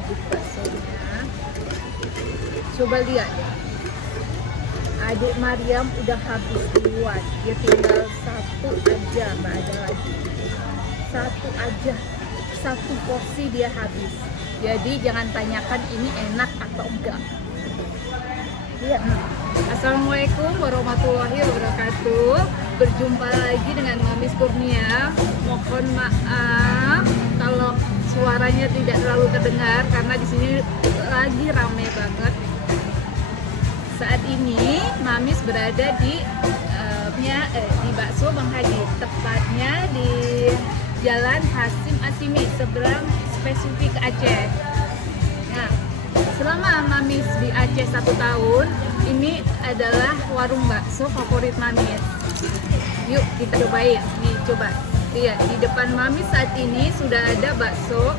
aduk baksonya. Coba lihat ya. Adik Mariam udah habis duluan. Dia tinggal satu aja, nggak ada lagi. Satu aja. Satu porsi dia habis. Jadi jangan tanyakan ini enak atau enggak. Lihat. Assalamualaikum warahmatullahi wabarakatuh. Berjumpa lagi dengan Mamis Kurnia. Mohon maaf kalau suaranya tidak terlalu terdengar karena di sini lagi ramai banget. Saat ini Mamis berada di Bakso Bang Haji, tepatnya di Jalan Hasim Asimi, seberang spesifik Aceh. Nah, selama Mamis di Aceh 1 tahun, ini adalah warung bakso favorit Mamis. Yuk kita cobain. Nih coba lihat di depan Mamis saat ini sudah ada bakso.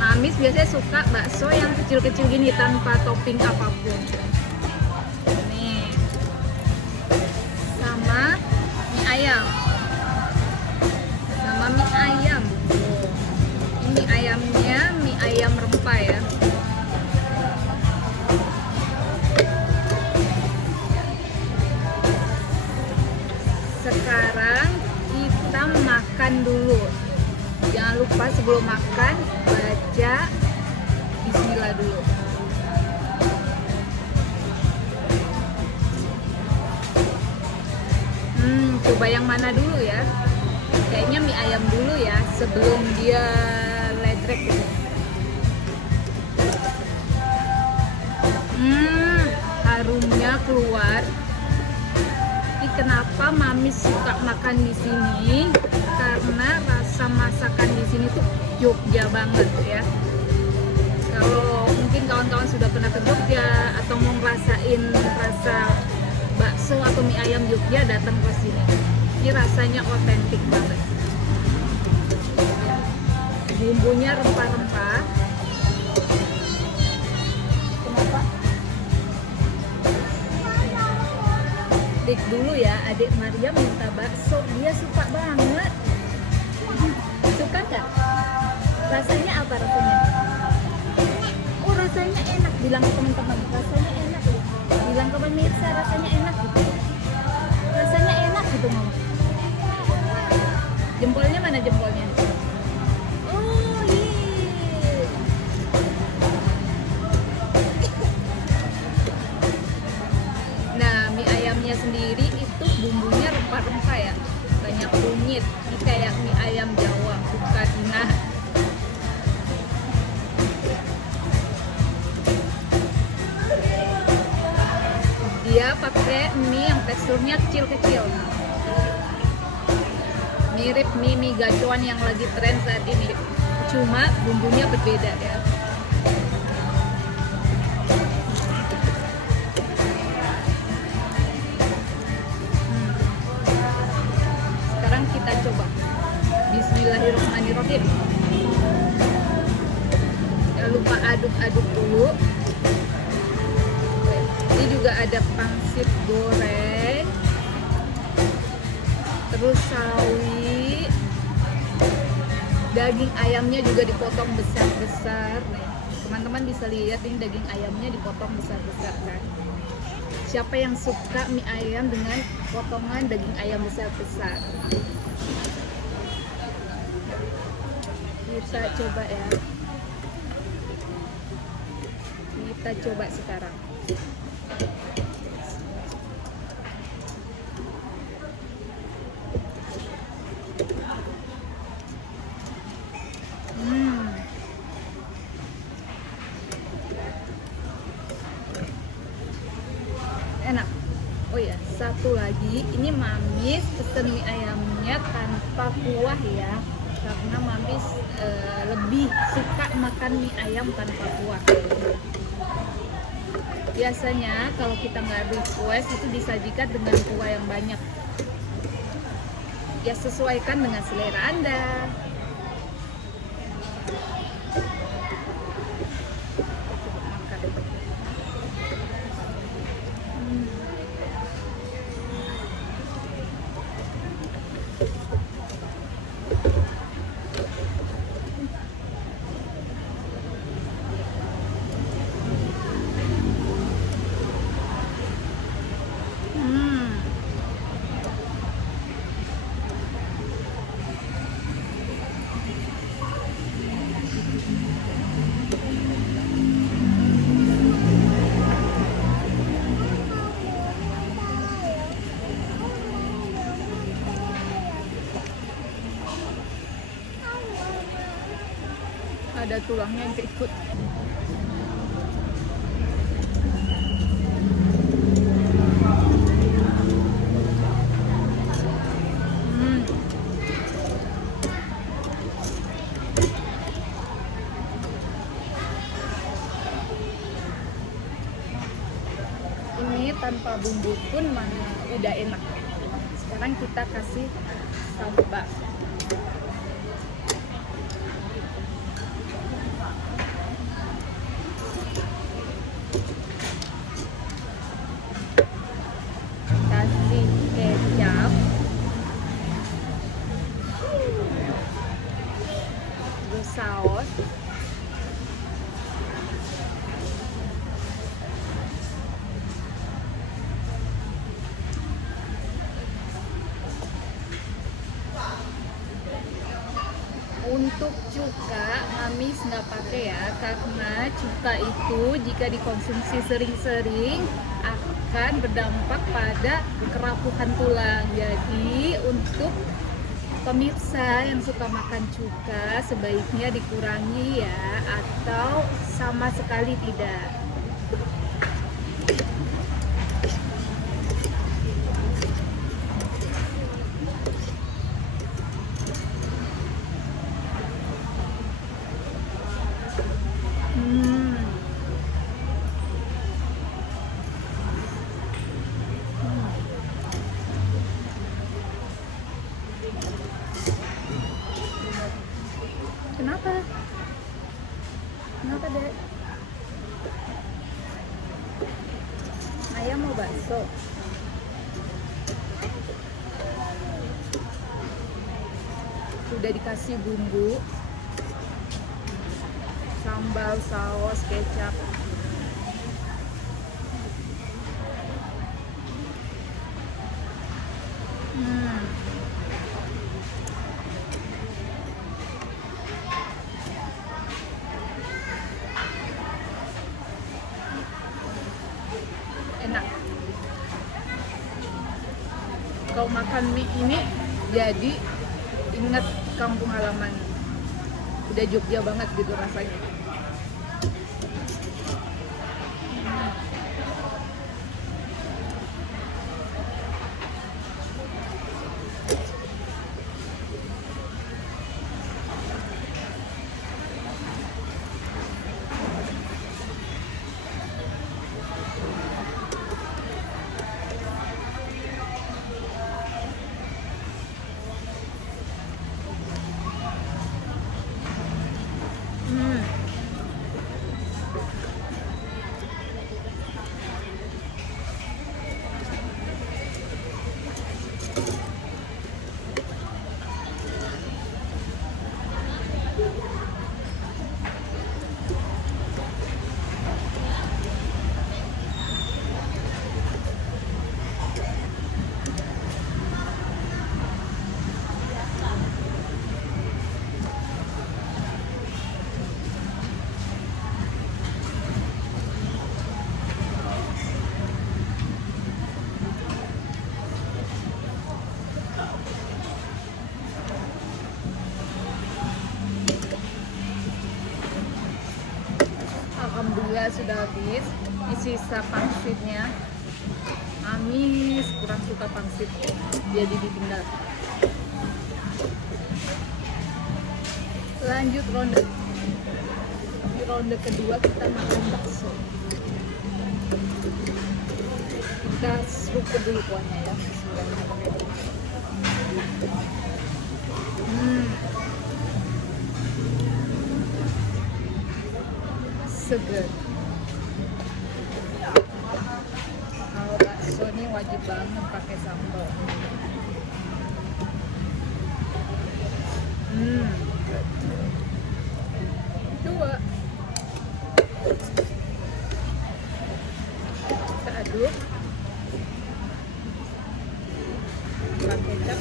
Mamis biasanya suka bakso yang kecil-kecil gini tanpa topping apapun. Nih sama mie ayam, sama mie ayam. Ini ayamnya mie ayam rempah ya. Sekarang kita makan dulu. Jangan lupa sebelum makan baca bismillah dulu. Coba yang mana dulu ya? Kayaknya mie ayam dulu ya sebelum dia ledrek gitu. Harumnya keluar. Kenapa Mami suka makan di sini? Karena rasa masakan di sini tuh Jogja banget ya. Kalau mungkin kawan-kawan sudah pernah ke Jogja atau mau ngerasain rasa bakso atau mie ayam Jogja, datang ke sini. Ini rasanya otentik banget. Bumbunya rempah-rempah. Kenapa? Adik dulu ya, adik Maria minta bakso, dia suka banget. Suka nggak? Rasanya apa rasanya? Oh rasanya enak, bilang ke teman-teman, rasanya enak. Bilang ke pemirsa rasanya enak gitu. Rasanya enak gitu mama. Jempolnya mana jempolnya? Oh iya. Nah, mie ayamnya sendiri itu bumbunya rempah-rempah ya, banyak kunyit. Ini kayak mie ayam Jawa, bukan. Nah, dia pakai mie yang teksturnya kecil-kecil, mirip mie gacoan yang lagi tren saat ini, cuma bumbunya berbeda ya. Kita coba. Bismillahirrahmanirrahim. Jangan lupa aduk-aduk dulu. Ini juga ada pangsit goreng, terus sawi, daging ayamnya juga dipotong besar-besar. Teman-teman bisa lihat ini daging ayamnya dipotong besar-besar kan. Siapa yang suka mie ayam dengan potongan daging ayam besar-besar? Kita coba ya. Kita coba sekarang. Enak. Oh ya, satu lagi, ini Mamis pesen mie ayamnya tanpa kuah ya, karena Mamis lebih suka makan mie ayam tanpa kuah. Biasanya kalau kita nggak request itu disajikan dengan kuah yang banyak. Ya sesuaikan dengan selera Anda. ada tulangnya yang keikut. Ini tanpa bumbu pun mana udah enak. Sekarang kita kasih sambal. Kasih kecap. Terus saus. Untuk cuka, Amis nggak pakai ya, karena cuka itu jika dikonsumsi sering-sering akan berdampak pada kerapuhan tulang. Jadi untuk pemirsa yang suka makan cuka sebaiknya dikurangi ya, atau sama sekali tidak. Kenapa? Kenapa, Dek? Ayah mau bakso. Sudah dikasih bumbu, sambal, saus, kecap. Enak. Kalau makan mie ini jadi ingat kampung halaman. Udah Jogja banget gitu rasanya. Alhamdulillah sudah habis. Ini sisa pangsitnya. Amis kurang suka pangsit, jadi ditinggal. Lanjut ronde. Di ronde kedua kita makan bakso. Kita seruput dulu kuahnya ya. Seger. Kalau bakso ini wajib banget pakai sambal. Dua. Kita aduk. Pakai kecap.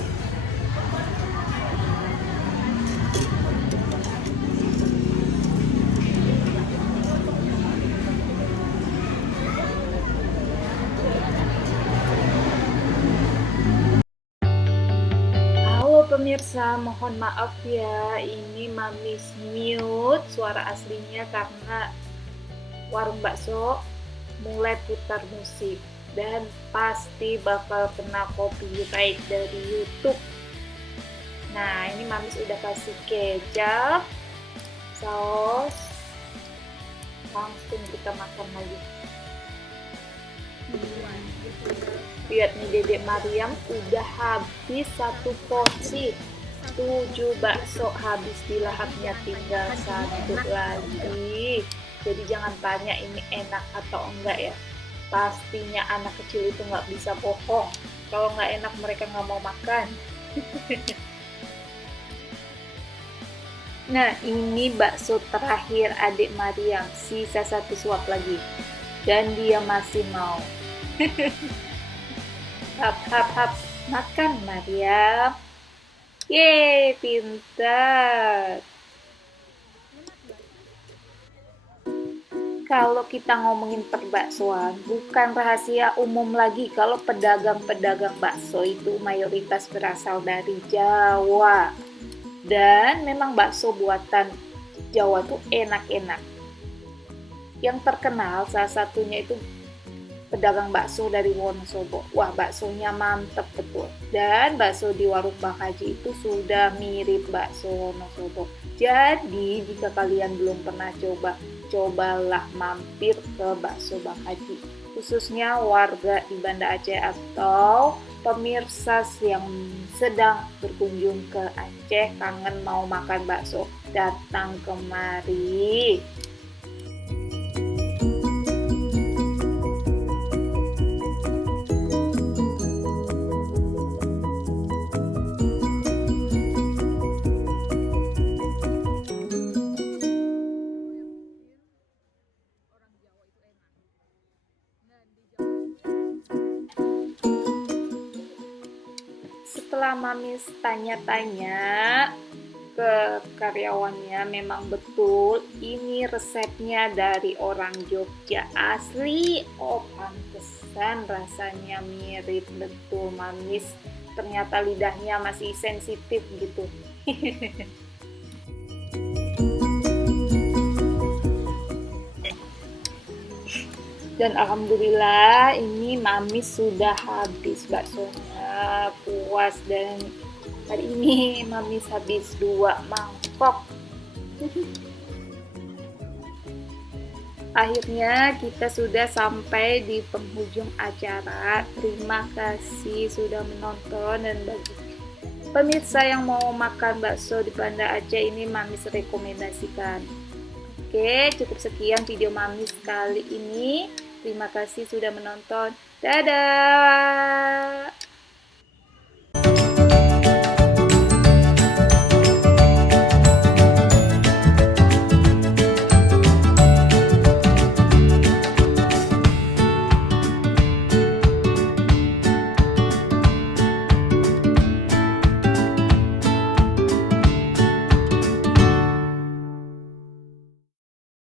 Pemirsa, mohon maaf ya, ini Mamis mute suara aslinya karena warung bakso mulai putar musik dan pasti bakal kena copyright dari YouTube. Nah, ini Mamis udah kasih kecap, saus, langsung kita makan lagi. Lihat nih, Dedek Mariam udah habis 1 porsi, 7 bakso habis dilahapnya, tinggal 1 lagi. Jadi jangan tanya ini enak atau enggak ya, pastinya anak kecil itu nggak bisa bohong. Kalau nggak enak mereka nggak mau makan. Nah, ini bakso terakhir adik Mariam, sisa 1 suap lagi dan dia masih mau. Hap, makan Mariam. Yeay, pintar. Kalau kita ngomongin perbaksoan, bukan rahasia umum lagi kalau pedagang-pedagang bakso itu mayoritas berasal dari Jawa. Dan memang bakso buatan Jawa tuh enak-enak. Yang terkenal salah satunya itu pedagang bakso dari Wonosobo. Wah, baksonya mantep betul. Dan bakso di warung Bang Haji itu sudah mirip bakso Wonosobo. Jadi, jika kalian belum pernah coba, cobalah mampir ke bakso Bang Haji. Khususnya warga di Banda Aceh atau pemirsa yang sedang berkunjung ke Aceh, kangen mau makan bakso, datang kemari. Setelah Mamis tanya-tanya ke karyawannya, memang betul ini resepnya dari orang Jogja asli. Oh, pantesan rasanya mirip betul Mamis. Ternyata lidahnya masih sensitif gitu. Dan alhamdulillah ini Mamis sudah habis baksonya, puas. Dan hari ini Mamis habis 2 mangkok. Akhirnya kita sudah sampai di penghujung acara. Terima kasih sudah menonton, dan bagi pemirsa yang mau makan bakso di Banda Aceh ini Mamis rekomendasikan. Oke, cukup sekian video Mamis kali ini. Terima kasih sudah menonton. Dadah!